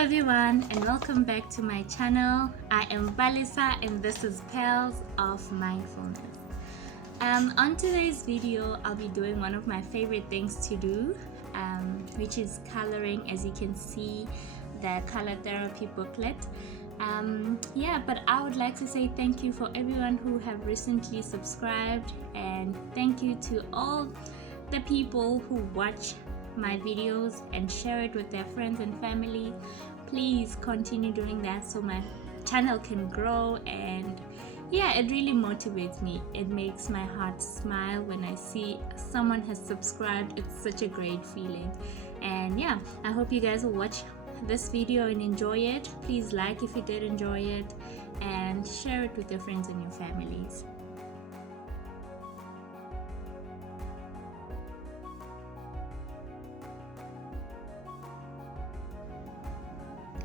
everyone and welcome back to my channel. I am Balisa and this is Pearls of Mindfulness. On today's video, I'll be doing one of my favorite things to do, which is coloring. As you can see, the color therapy booklet. But I would like to say thank you for everyone who have recently subscribed, and thank you to all the people who watch my videos and share it with their friends and family. Please continue doing that so my channel can grow, and it really motivates me. It makes my heart smile when I see someone has subscribed. It's such a great feeling. And I hope you guys will watch this video and enjoy it. Please like if you did enjoy it and share it with your friends and your families.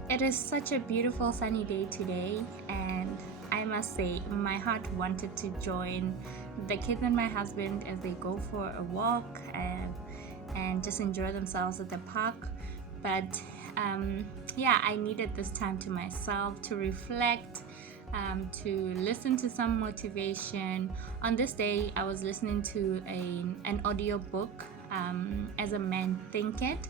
It is such a beautiful sunny day today, and I must say my heart wanted to join the kids and my husband as they go for a walk and just enjoy themselves at the park. But I needed this time to myself to reflect, to listen to some motivation. On this day, I was listening to an audio book, As a Man Thinketh.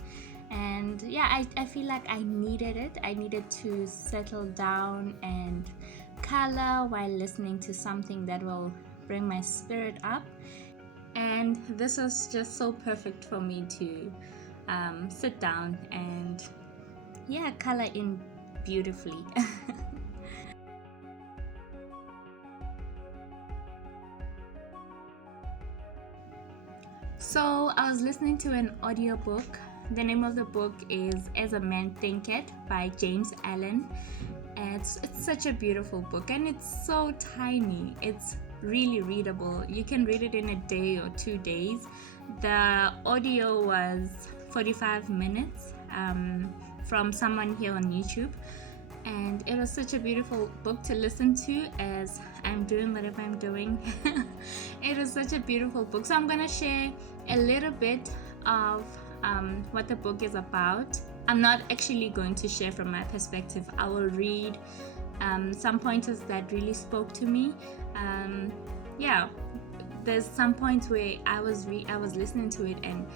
And I feel like I needed it. I needed to settle down and color while listening to something that will bring my spirit up. And this was just so perfect for me to sit down and color in beautifully. So I was listening to an audiobook. The name of the book is As a Man Thinketh by James Allen. It's such a beautiful book, and it's so tiny. It's really readable. You can read it in a day or 2 days. The audio was 45 minutes from someone here on YouTube, and it was such a beautiful book to listen to as I'm doing whatever I'm doing. It is such a beautiful book. So I'm gonna share a little bit of what the book is about. I'm not actually going to share from my perspective. I will read some pointers that really spoke to me. There's some points where I was listening to it and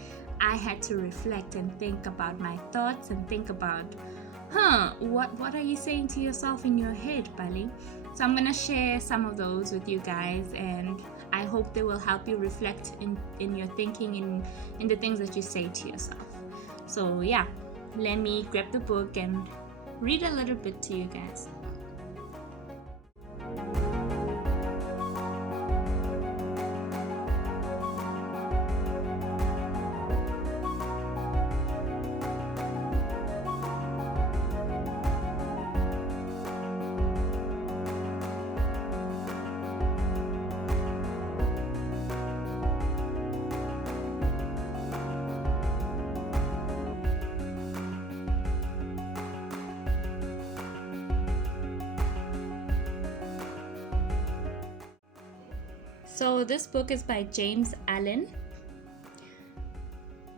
I had to reflect and think about my thoughts and think about, what are you saying to yourself in your head, Bali? So I'm gonna share some of those with you guys, and I hope they will help you reflect in your thinking, in the things that you say to yourself. So let me grab the book and read a little bit to you guys. So this book is by James Allen.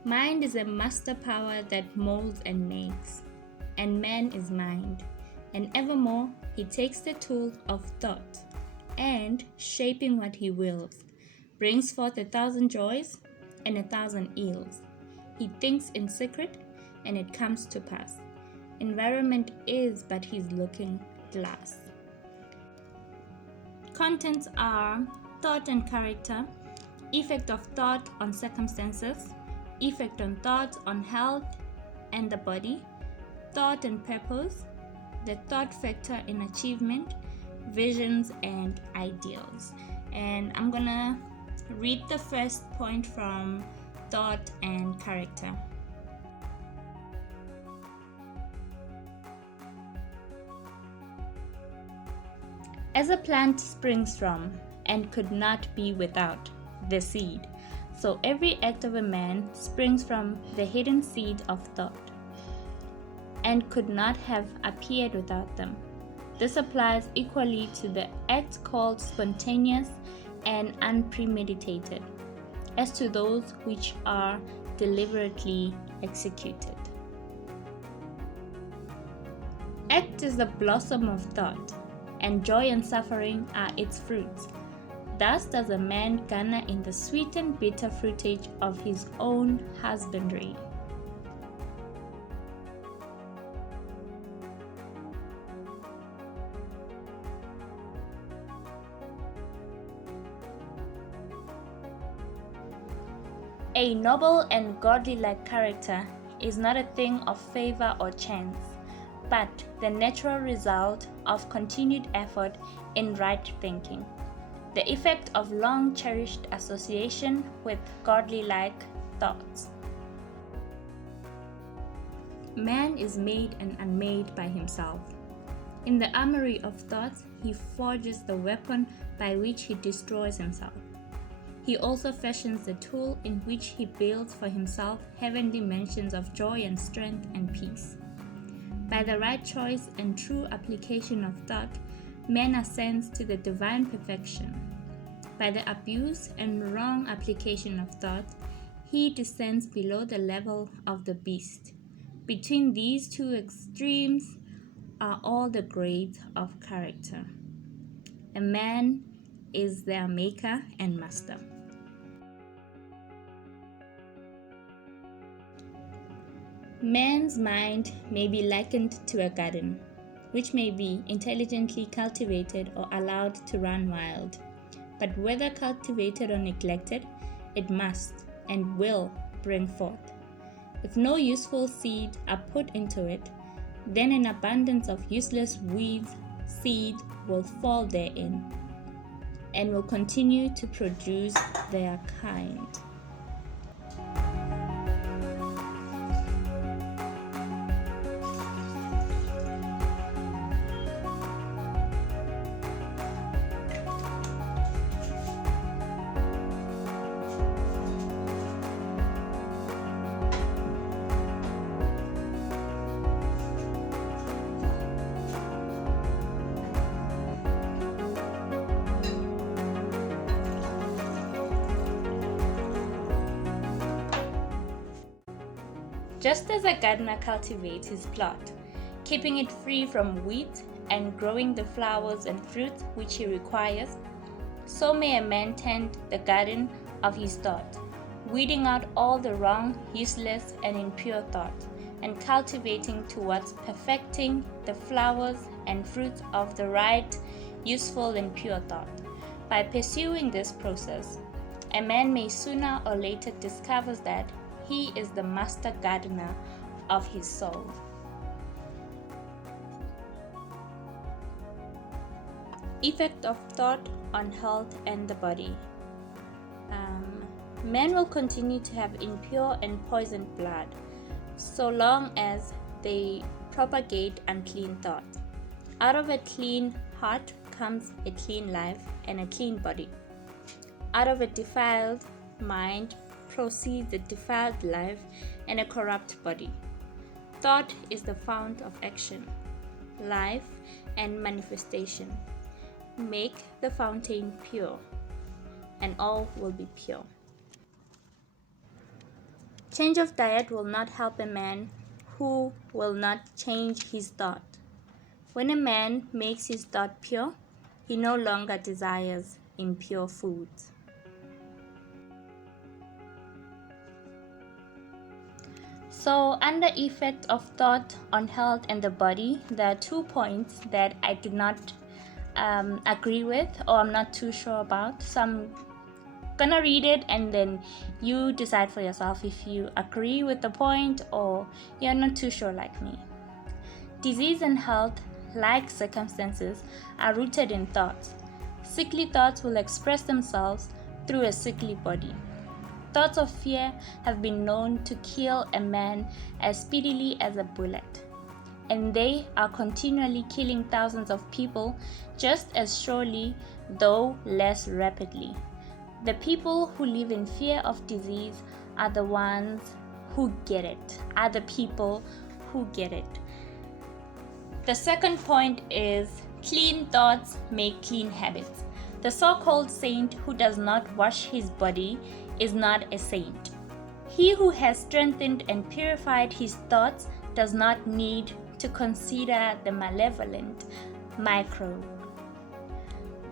Mind is a master power that molds and makes, and man is mind, and evermore he takes the tool of thought, and shaping what he wills, brings forth 1,000 joys and 1,000 ills. He thinks in secret, and it comes to pass. Environment is but his looking glass. Contents are thought and character, effect of thought on circumstances, effect on thought on health and the body, thought and purpose, the thought factor in achievement, visions and ideals. And I'm gonna read the first point from thought and character. As a plant springs from and could not be without the seed, so every act of a man springs from the hidden seed of thought, and could not have appeared without them. This applies equally to the acts called spontaneous and unpremeditated, as to those which are deliberately executed. Act is the blossom of thought, and joy and suffering are its fruits. Thus does a man garner in the sweet and bitter fruitage of his own husbandry. A noble and godly-like character is not a thing of favor or chance, but the natural result of continued effort in right thinking, the effect of long-cherished association with godly-like thoughts. Man is made and unmade by himself. In the armory of thoughts, he forges the weapon by which he destroys himself. He also fashions the tool in which he builds for himself heavenly mansions of joy and strength and peace. By the right choice and true application of thought, man ascends to the divine perfection. By the abuse and wrong application of thought, he descends below the level of the beast. Between these two extremes are all the grades of character. A man is their maker and master. Man's mind may be likened to a garden, which may be intelligently cultivated or allowed to run wild. But whether cultivated or neglected, it must and will bring forth. If no useful seed are put into it, then an abundance of useless seed will fall therein, and will continue to produce their kind. Just as a gardener cultivates his plot, keeping it free from weeds and growing the flowers and fruits which he requires, so may a man tend the garden of his thought, weeding out all the wrong, useless, and impure thought, and cultivating towards perfecting the flowers and fruits of the right, useful, and pure thought. By pursuing this process, a man may sooner or later discover that he is the master gardener of his soul. Effect of thought on health and the body. Men will continue to have impure and poisoned blood so long as they propagate unclean thoughts. Out of a clean heart comes a clean life and a clean body. Out of a defiled mind proceeds a defiled life and a corrupt body. Thought is the fount of action, life, and manifestation. Make the fountain pure, and all will be pure. Change of diet will not help a man who will not change his thought. When a man makes his thought pure, he no longer desires impure foods. So, under effect of thought on health and the body, there are 2 points that I do not agree with, or I'm not too sure about. So I'm gonna read it and then you decide for yourself if you agree with the point or you're not too sure like me. Disease and health, like circumstances, are rooted in thoughts. Sickly thoughts will express themselves through a sickly body. Thoughts of fear have been known to kill a man as speedily as a bullet, and they are continually killing thousands of people just as surely, though less rapidly. The people who live in fear of disease are the ones who get it, are the people who get it. The second point is clean thoughts make clean habits. The so-called saint who does not wash his body is not a saint. He who has strengthened and purified his thoughts does not need to consider the malevolent microbe.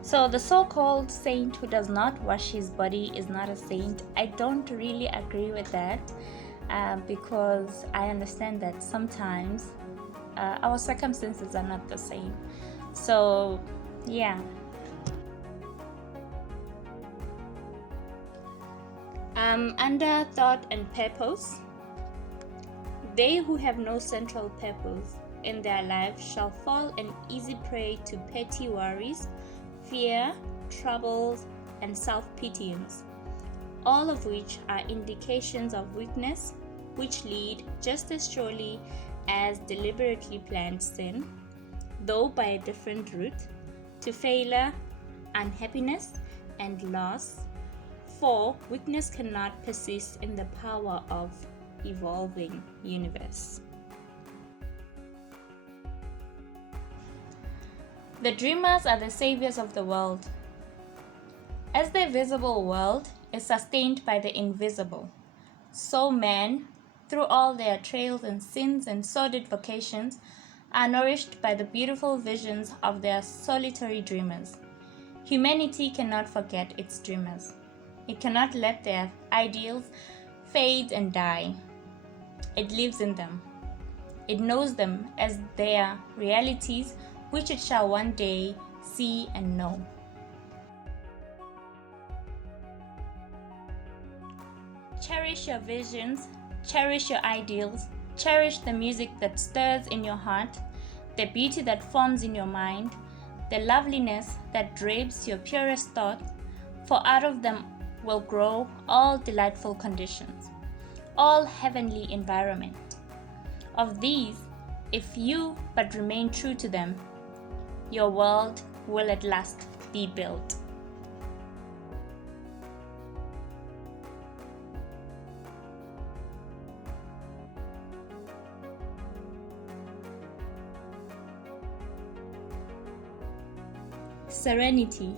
So the so-called saint who does not wash his body is not a saint. I don't really agree with that because I understand that sometimes our circumstances are not the same. So yeah. Under thought and purpose, they who have no central purpose in their life shall fall an easy prey to petty worries, fear, troubles, and self-pityings, all of which are indications of weakness, which lead just as surely as deliberately planned sin, though by a different route, to failure, unhappiness, and loss. For weakness cannot persist in the power of evolving universe. The dreamers are the saviors of the world. As the visible world is sustained by the invisible, so men, through all their trails and sins and sordid vocations, are nourished by the beautiful visions of their solitary dreamers. Humanity cannot forget its dreamers. It cannot let their ideals fade and die. It lives in them. It knows them as their realities, which it shall one day see and know. Cherish your visions, cherish your ideals, cherish the music that stirs in your heart, the beauty that forms in your mind, the loveliness that drapes your purest thought, for out of them will grow all delightful conditions, all heavenly environment. Of these, if you but remain true to them, your world will at last be built. Serenity,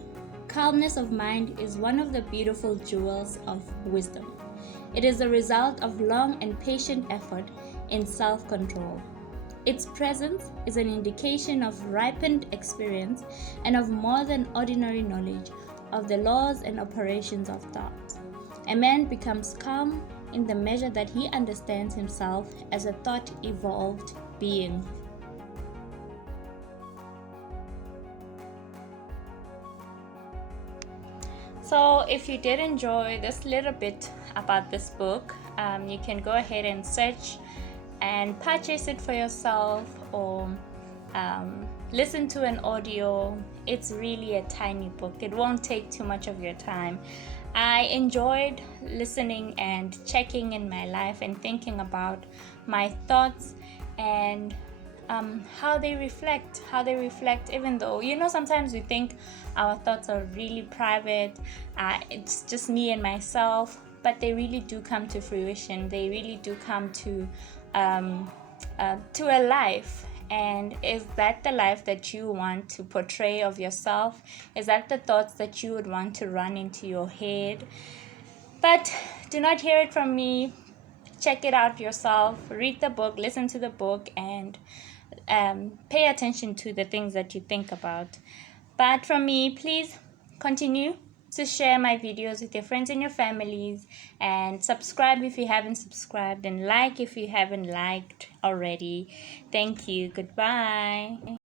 calmness of mind is one of the beautiful jewels of wisdom. It is the result of long and patient effort in self-control. Its presence is an indication of ripened experience and of more than ordinary knowledge of the laws and operations of thought. A man becomes calm in the measure that he understands himself as a thought-evolved being. So if you did enjoy this little bit about this book, you can go ahead and search and purchase it for yourself, or listen to an audio. It's really a tiny book. It won't take too much of your time. I enjoyed listening and checking in my life and thinking about my thoughts and how they reflect, even though, sometimes we think our thoughts are really private, it's just me and myself, but they really do come to fruition. They really do come to a life. And is that the life that you want to portray of yourself? Is that the thoughts that you would want to run into your head? But do not hear it from me. Check it out yourself. Read the book, listen to the book, and pay attention to the things that you think about. But from me, please continue to share my videos with your friends and your families, and subscribe if you haven't subscribed, and like if you haven't liked already. Thank you. Goodbye.